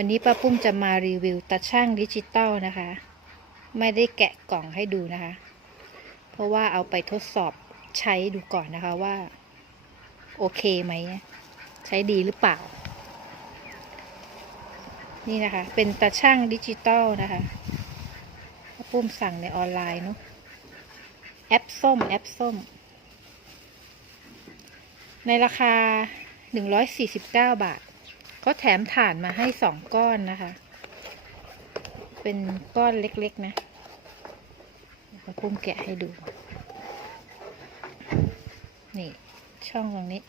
วันนี้ป้าปุ้มจะมารีวิวตาช่างดิจิตอลนะคะ ไม่ได้แกะกล่องให้ดูนะคะ เพราะว่าเอาไปทดสอบใช้ดูก่อนนะคะว่า โอเคไหม ใช้ดีหรือเปล่า นี่นะคะ เป็นตาช่างดิจิตอลนะคะป้าปุ้มสั่งในออนไลน์เนาะแอปส้ม แอปส้ม ในราคา 149 บาท เขาแถมถ่านมาให้สองก้อนนะคะ เป็นก้อนเล็กๆนะมาปุ้มแกะให้ดู นี่ช่องตรงนี้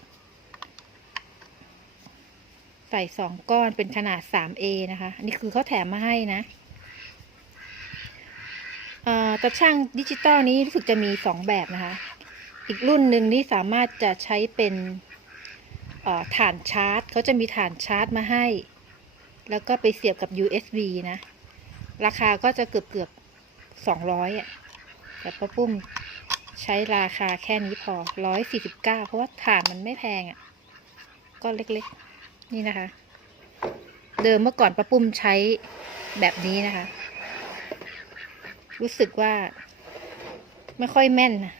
ใส่สองก้อนเป็นขนาด 3A นะคะ อันนี้คือเขาแถมมาให้นะเอ่อตาช่างดิจิตอลนี้รู้สึกจะมีสองแบบนะคะ อีกรุ่นหนึ่งนี่สามารถจะใช้เป็น ฐานชาร์จเขาจะมีฐานชาร์จมาให้ แล้วก็ไปเสียบกับ USB นะ ราคาก็จะเกือบเกือบสองร้อยอะแต่ป้าปุ้มใช้ราคาแค่นี้พอร้อยสี่สิบเก้าเพราะว่าฐานมันไม่แพงอะ ก็เล็กๆ นี่นะคะ เดิมเมื่อก่อนป้าปุ้มใช้แบบนี้นะคะ รู้สึกว่าไม่ค่อยแม่นนะ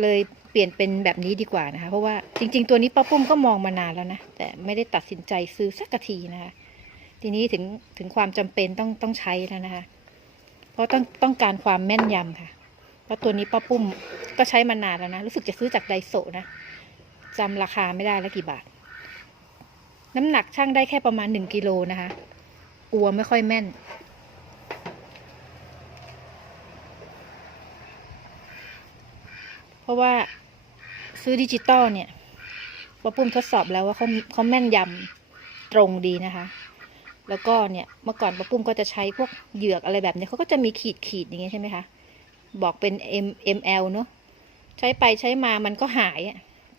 เลย ปลี่ยนเป็นแบบนี้ดีกว่านะคะ เพราะว่าจริง ๆ ตัวนี้ป้าปุ้มก็มองมานานแล้วนะ แต่ไม่ได้ตัดสินใจซื้อสักทีนะคะทีนี้ถึงถึงความจำเป็นต้องต้องใช้แล้วนะคะ เพราะต้องต้องการความแม่นยำค่ะ เพราะตัวนี้ป้าปุ้มก็ใช้มานานแล้วนะ รู้สึกจะซื้อจากไดโซนะจำราคาไม่ได้แล้วกี่บาท น้ำหนักช่างได้แค่ประมาณหนึ่งกิโลนะคะกลัวไม่ค่อยแม่นเพราะว่า ซื้อดิจิตอลเนี่ยป้าปุ้มทดสอบแล้วว่าเขาเขาแม่นยำตรงดีนะคะ แล้วก็เนี่ยเมื่อก่อนป้าปุ้มก็จะใช้พวกเหยือกอะไรแบบนี้เขาก็จะมีขีดขีดอย่างเงี้ยใช่ไหมคะบอกเป็น M ml เนอะใช้ไปใช้มามันก็หาย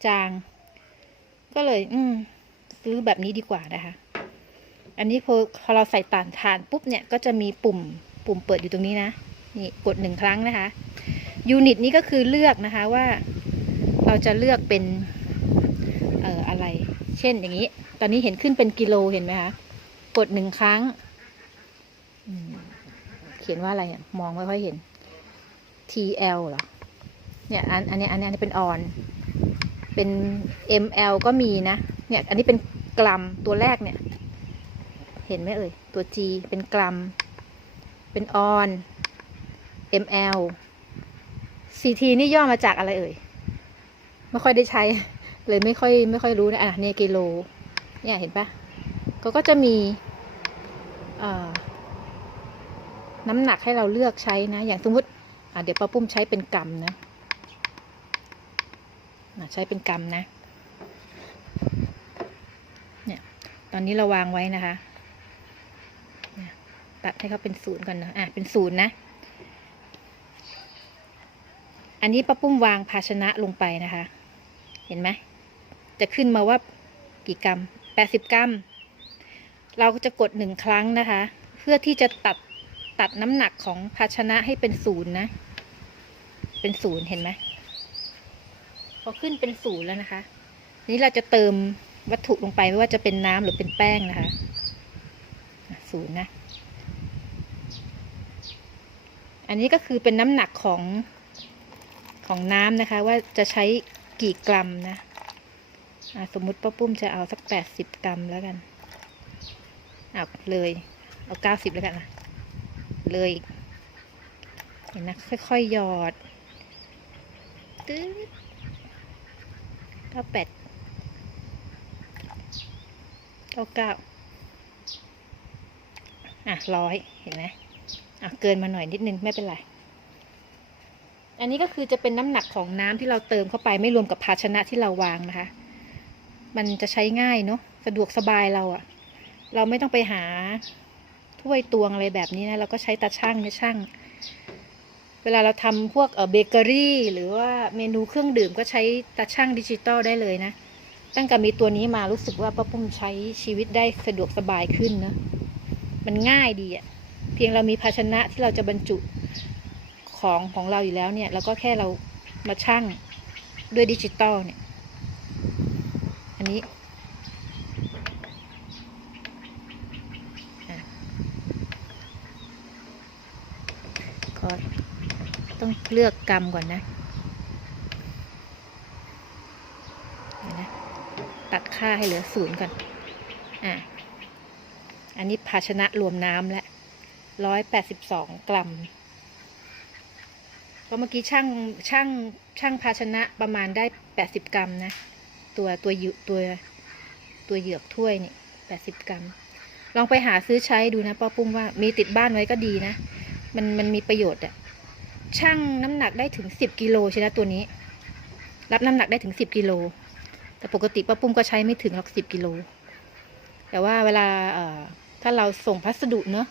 จาง ก็เลย อืมซื้อแบบนี้ดีกว่านะคะ อันนี้พอพอเราใส่ตานทานปุ๊บเนี่ยก็จะมีปุ่มปุ่มเปิดอยู่ตรงนี้นะนี่กดหนึ่งครั้งนะคะยูนิตนี้ก็คือเลือกนะคะว่า เราจะเลือกเป็นเอ่ออะไร เช่นอย่างนี้ ตอนนี้เห็นขึ้นเป็นกิโลเห็นไหมคะกดหนึ่งครั้งเขียนว่าอะไรอะมองไม่ค่อยเห็น TL เหรอเนี่ยอันอันนี้อันนี้อันนี้เป็นออน เป็น ML ก็มีนะ เนี่ย อันนี้เป็นกรัมตัวแรกเนี่ย เห็นไหมเอ่ย ตัว G เป็นกรัม เป็นออน ML CT นี่ย่อมาจากอะไรเอ่ย ไม่ค่อยได้ใช้ เลยไม่ค่อยไม่ค่อยรู้นะอะเนี่ยกิโล เนี่ยเห็นปะเขาก็จะมีน้ำหนักให้เราเลือกใช้นะ อย่างสมมติอะเดี๋ยวป้าปุ้มใช้เป็นกรัมนะใช้เป็นกรัมนะ เนี่ย ตอนนี้เราวางไว้นะคะ ตัดให้เขาเป็นศูนย์ก่อนนะ อะ เป็นศูนย์นะ อันนี้ป้าปุ้มวางภาชนะลงไปนะคะ เห็นไหมจะขึ้นมาว่ากี่กรัมแปดสิบกรัม เราจะกดหนึ่งครั้งนะคะ เพื่อที่จะตัดตัดน้ำหนักของภาชนะให้เป็นศูนย์นะ เป็นศูนย์เห็นไหมพอขึ้นเป็นศูนย์แล้วนะคะ นี้เราจะเติมวัตถุลงไปไม่ว่าจะเป็นน้ำหรือเป็นแป้งนะคะศูนย์นะ อันนี้ก็คือเป็นน้ำหนักของของน้ำนะคะ ว่าจะใช้ กี่กรัมนะสมมุติป้าปุ้มจะเอาสักแปดสิบกรัมแล้วกันเอาเลย เอาเก้าสิบแล้วกันนะเลยเห็นนะค่อยๆหยอดตึ๊ดเก้าแปดเก้าเก้าอะร้อยเห็นไหมอะเกินมาหน่อยนิดนึงไม่เป็นไร อันนี้ก็คือจะเป็นน้ำหนักของน้ำที่เราเติมเข้าไปไม่รวมกับภาชนะที่เราวางนะคะ มันจะใช้ง่ายเนาะสะดวกสบายเราอะเราไม่ต้องไปหาถ้วยตวงอะไรแบบนี้นะเราก็ใช้ตาช่างเนี่ยช่าง เวลาเราทำพวกเออเบเกอรี่ หรือว่าเมนูเครื่องดื่มก็ใช้ตาช่างดิจิตอลได้เลยนะ ตั้งแต่มีตัวนี้มารู้สึกว่าป้าปุ้มใช้ชีวิตได้สะดวกสบายขึ้นนะมันง่ายดีอะเพียงเรามีภาชนะที่เราจะบรรจุ ของของเราอยู่แล้วเนี่ยเราก็แค่เรามาชั่งด้วยดิจิตอลเนี่ย อันนี้ก็ต้องเลือกกรรมก่อนนะตัดค่าให้เหลือศูนย์ก่อน อะ อันนี้ภาชนะรวมน้ำและร้อยแปดสิบสองกรัม ก็เมื่อกี้ช่างช่างช่างภาชนะประมาณได้แปดสิบกรัมนะ ตัวตัวยุตัวตัวเหยือกถ้วยนี่แปดสิบกรัม ลองไปหาซื้อใช้ดูนะป้าปุ้มว่ามีติดบ้านไว้ก็ดีนะ มันมันมีประโยชน์อะช่างน้ำหนักได้ถึงสิบกิโลใช่ไหมตัวนี้ รับน้ำหนักได้ถึงสิบกิโลแต่ปกติป้าปุ้มก็ใช้ไม่ถึงหรอกสิบกิโลแต่ว่าเวลาเอ่อถ้าเราส่งพัสดุเนอะ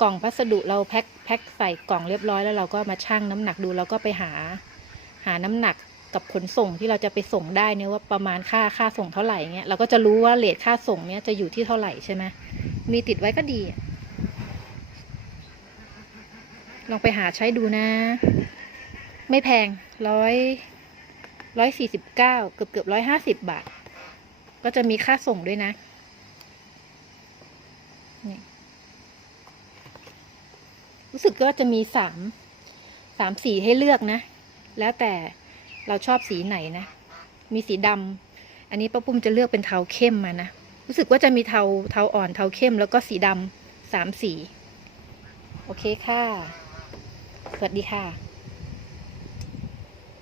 กล่องพัสดุเราแพ็คแพ็คใส่กล่องเรียบร้อยแล้วเราก็มาชั่งน้ำหนักดูแล้วก็ไปหา หาน้ำหนักกับขนส่งที่เราจะไปส่งได้เนี่ยว่าประมาณค่าค่าส่งเท่าไหร่เงี้ยเราก็จะรู้ว่าเลทค่าส่งเนี้ยจะอยู่ที่เท่าไหร่ใช่ไหมมีติดไว้ก็ดี ลองไปหาใช้ดูนะ ไม่แพงร้อยร้อยสี่สิบเก้าเกือบเกือบร้อยห้าสิบบาท ก็จะมีค่าส่งด้วยนะนี่ รู้สึกก็จะมีสามสามสีให้เลือกนะ แล้วแต่เราชอบสีไหนนะ มีสีดำอันนี้ป้าปุ้มจะเลือกเป็นเทาเข้มมานะ รู้สึกว่าจะมีเทาเทาอ่อนเทาเข้มแล้วก็สีดำสามสี โอเคค่ะ สวัสดีค่ะ